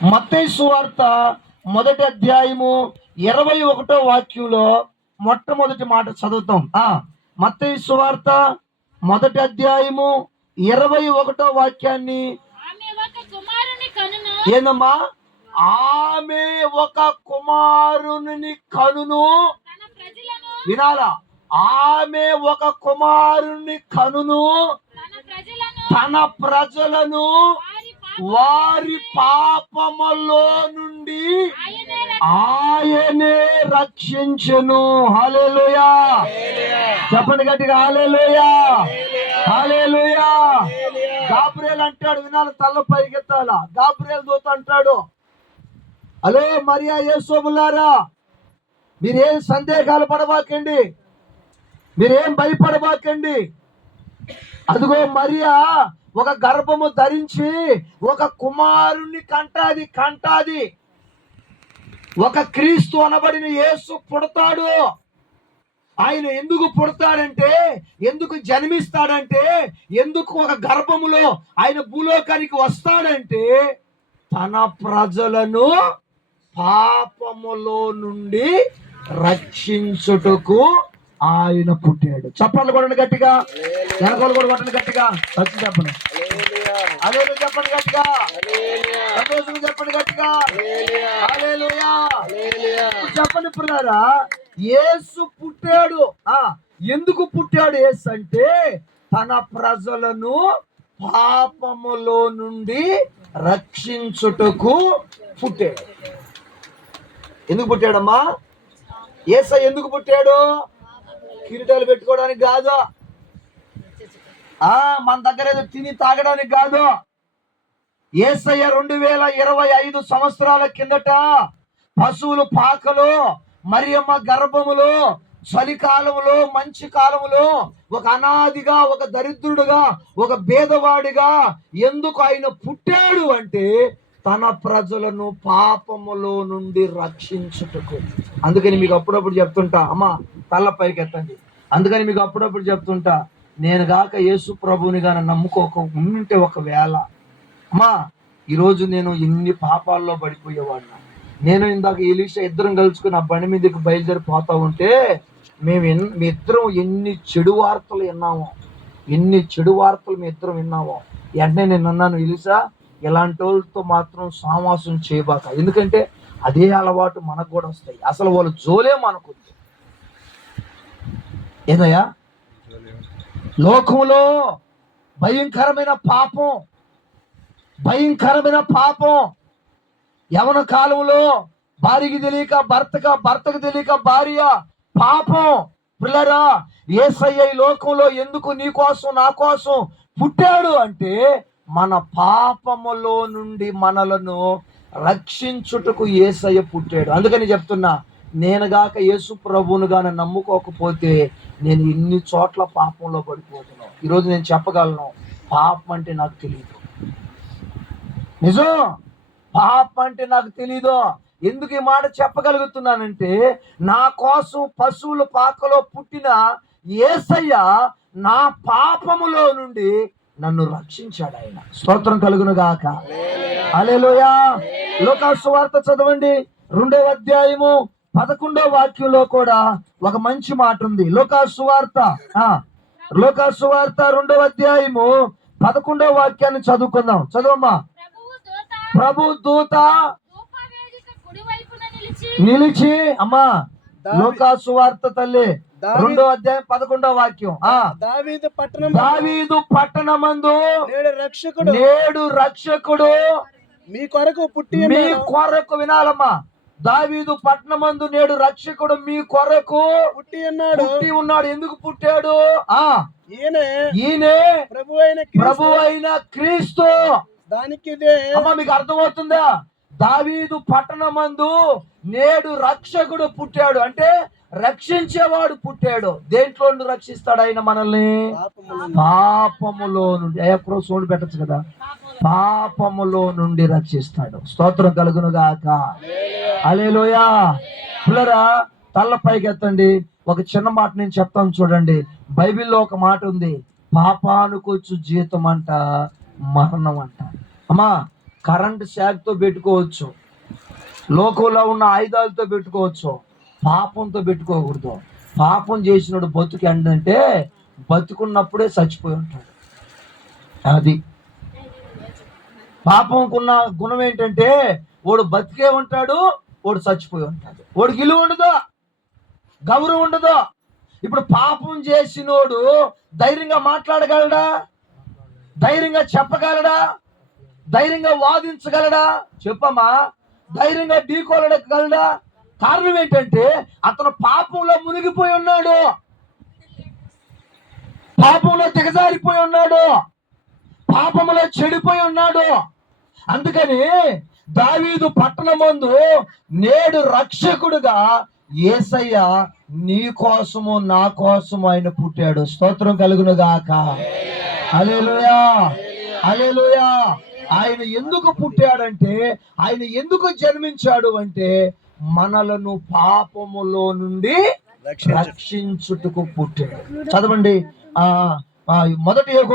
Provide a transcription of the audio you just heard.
మత్తయి సువార్త మొదటి అధ్యాయము 21వ వాక్యంలో మొట్టమొదటి మాట చదువుతాం. మత్తయి సువార్త మొదటి అధ్యాయము 21వ వాక్యాన్ని ఏందమ్మా? ఆమె ఒక కుమారుని కనును. వినాలా? ఆమె ఒక కుమారుని కనును, తన ప్రజలను వారి పాపములో నుండి ఆయనే రక్షించును. హల్లెలూయా! చెప్పండి గట్టిగా, హల్లెలూయా, హల్లెలూయా. గాబ్రియేల్ అంటాడు, వినాలి, తల్ల పైకెత్తాలా. గాబ్రియేల్ దూత అంటాడు, హలో మరియా యేసోబులారా, మీరేం సందేహాలు పడబాకండి, మీరేం భయపడబాకండి. అదిగో మరియా ఒక గర్భము ధరించి ఒక కుమారుణ్ణి కంటాది. ఒక క్రీస్తు అనబడిన యేసు పుడతాడు. ఆయన ఎందుకు పుడతాడంటే, ఎందుకు జన్మిస్తాడంటే, ఎందుకు ఒక గర్భములో ఆయన భూలోకానికి వస్తాడంటే, తన ప్రజలను పాపములో నుండి రక్షించుటకు ఆయన పుట్టాడు. చప్పట్లు కొట్టండి గట్టిగా, వెనకాల కూడా కొట్టండి గట్టిగా, వచ్చి చెప్పండి అదే చెప్పండి గట్టిగా, సంతోషం చెప్పండి గట్టిగా, హల్లెలూయా చెప్పండి. పిల్లరా, యేసు పుట్టాడు. ఎందుకు పుట్టాడు యేసు అంటే, తన ప్రజలను పాపములో నుండి రక్షించుటకు పుట్టాడు. ఎందుకు పుట్టాడమ్మా? యేసయ్య ఎందుకు పుట్టాడు? కిరీటాలు పెట్టుకోవడానికి కాదు, మన దగ్గర ఏదో తిని తాగడానికి కాదు. యేసయ్య 2025 సంవత్సరాల కిందట పశువులు పాకలో, మరియమ్మ గర్భములో, చలికాలములో, మంచి కాలములో ఒక అనాదిగా, ఒక దరిద్రుడుగా, ఒక భేదవాడిగా ఎందుకు ఆయన పుట్టాడు అంటే, తన ప్రజలను పాపములో నుండి రక్షించుటకు. అందుకని మీకు అప్పుడప్పుడు చెప్తుంటా, అమ్మా తల్ల పైకి ఎత్తండి. అందుకని మీకు అప్పుడప్పుడు చెప్తుంటా, నేను గాక యేసు ప్రభుని గాని నమ్ముకోక ఉంటే ఒకవేళ, అమ్మా ఈరోజు నేను ఎన్ని పాపాల్లో పడిపోయేవాడినా. నేను ఇందాక ఎలీషా ఇద్దరం కలుసుకుని ఆ బండి మీదకి బయలుదేరిపోతా ఉంటే, మీ ఇద్దరం ఎన్ని చెడు వార్తలు విన్నామో, మీ ఇద్దరం విన్నామో. వెంటనే నేను అన్నాను, ఎలీషా ఇలాంటి వాళ్ళతో మాత్రం సావాసం చేయబాక, ఎందుకంటే అదే అలవాటు మనకు కూడా వస్తాయి. అసలు వాళ్ళు జోలే మనకుంది. ఏదయ్యా, లోకంలో భయంకరమైన పాపం. యవన కాలంలో భార్యకి తెలియక భర్తకు తెలియక భార్య పాపం. పిల్లరా, యేసయ్య ఈ లోకంలో ఎందుకు నీ కోసం నా కోసం పుట్టాడు అంటే, మన పాపములో నుండి మనలను రక్షించుటకు యేసయ్య పుట్టాడు. అందుకని చెప్తున్నా, నేను గాక యేసు ప్రభువును గాని నమ్ముకోకపోతే నేను ఇన్ని చోట్ల పాపంలో పడిపోతున్నాను. ఈరోజు నేను చెప్పగలను, పాపం అంటే నాకు తెలియదు. నిజం, పాపం అంటే నాకు తెలీదు. ఎందుకు ఈ మాట చెప్పగలుగుతున్నానంటే, నా కోసం పశువుల పాకలో పుట్టిన యేసయ్య నా పాపములో నుండి నన్ను రక్షించాడు. ఆయన స్తోత్రం కలుగును గాక, హల్లెలూయా. లూకా సువార్త చదవండి, 2వ అధ్యాయము 11వ వాక్యంలో కూడా ఒక మంచి మాట ఉంది. లూకా సువార్త 2వ అధ్యాయము 11వ వాక్యాన్ని చదువుకుందాం. చదువమ్మా. ప్రభు దూత నిలిచి, అమ్మా లూకా సువార్త తల్లి 2వ అధ్యాయం 11వ వాక్యం. దావీదు పట్టణమందు నేడు రక్షకుడు మీ కొరకు వినాలమ్మా. దావీదు పట్టణమందు నేడు రక్షకుడు మీ కొరకు పుట్టి ఉన్నాడు. ఎందుకు పుట్టాడు? ఈయనే ప్రభు అయిన క్రీస్తు. దానికి అమ్మా మీకు అర్థమవుతుందా? దావీదు పట్టణమందు నేడు రక్షకుడు పుట్టాడు అంటే రక్షించేవాడు పుట్టాడు. దేంట్లో నుండి రక్షిస్తాడు ఆయన మనల్ని? పాపములో నుండి. అయ్యా సోడు పెట్టచ్చు కదా. పాపములో నుండి రక్షిస్తాడు. స్తోత్రం కలుగును గాక, హల్లెలూయా. పిల్లరా, తల్ల పైకి ఎత్తండి. ఒక చిన్న మాట నేను చెప్తాను చూడండి. బైబిల్లో ఒక మాట ఉంది, పాపానుకొచ్చు జీతం అంట మరణం అంట. అమ్మా కరెంట్ షాక్తో పెట్టుకోవచ్చు, లోకంలో ఉన్న ఆయుధాలతో పెట్టుకోవచ్చు, పాపంతో పెట్టుకోకూడదు. పాపం చేసినోడు బతుకు ఏంటంటే బతుకున్నప్పుడే చచ్చిపోయి ఉంటాడు. అది పాపంకున్న గుణం ఏంటంటే వాడు బతికే ఉంటాడు, వాడు చచ్చిపోయి ఉంటాడు. వాడికి విలువ ఉండదు, గౌరవం ఉండదు. ఇప్పుడు పాపం చేసినోడు ధైర్యంగా మాట్లాడగలడా? ధైర్యంగా చెప్పగలడా? ధైర్యంగా వాదించగలడా? చెప్పమ్మా, ధైర్యంగా ఢీకొనగలడా? కారణం ఏంటంటే అతను పాపంలో మునిగిపోయి ఉన్నాడు, పాపంలో దిగజారిపోయి ఉన్నాడు, పాపంలో చెడిపోయి ఉన్నాడు. అందుకని దావీదు పట్టణమందు నేడు రక్షకుడుగా యేసయ్య నీ కోసము నా కోసము ఆయన పుట్టాడు. స్తోత్రం కలుగును గాక. హల్లెలూయా, హల్లెలూయా. ఆయన ఎందుకు పుట్టాడంటే, ఆయన ఎందుకు జన్మించాడు అంటే మనలను పాపములో నుండి రక్షించుటకు పుట్టాడు. చదవండి మొదటి